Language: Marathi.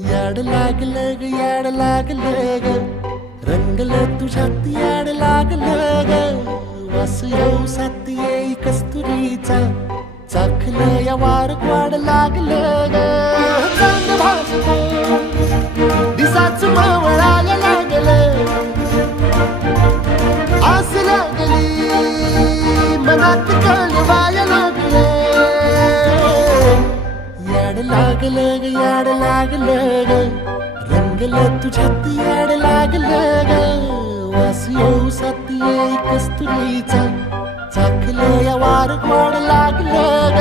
याड लागलं ग याड लागलं ग रंगलं तुझ्यात याड लागलं ग वास येऊ साथ येई कस्तुरीचा चाखलं या वार वाड लागलं ग चांद भासतो दिसाच मावळायला लागलं आस लागली मनात कळवायला लागलं याड लागलं ग याड लागलं ग रंगलं तुझ्यात याड लागलं ग वास येऊ साथ येई कस्तुरीचा चाखलं या वार गोड लागलं ग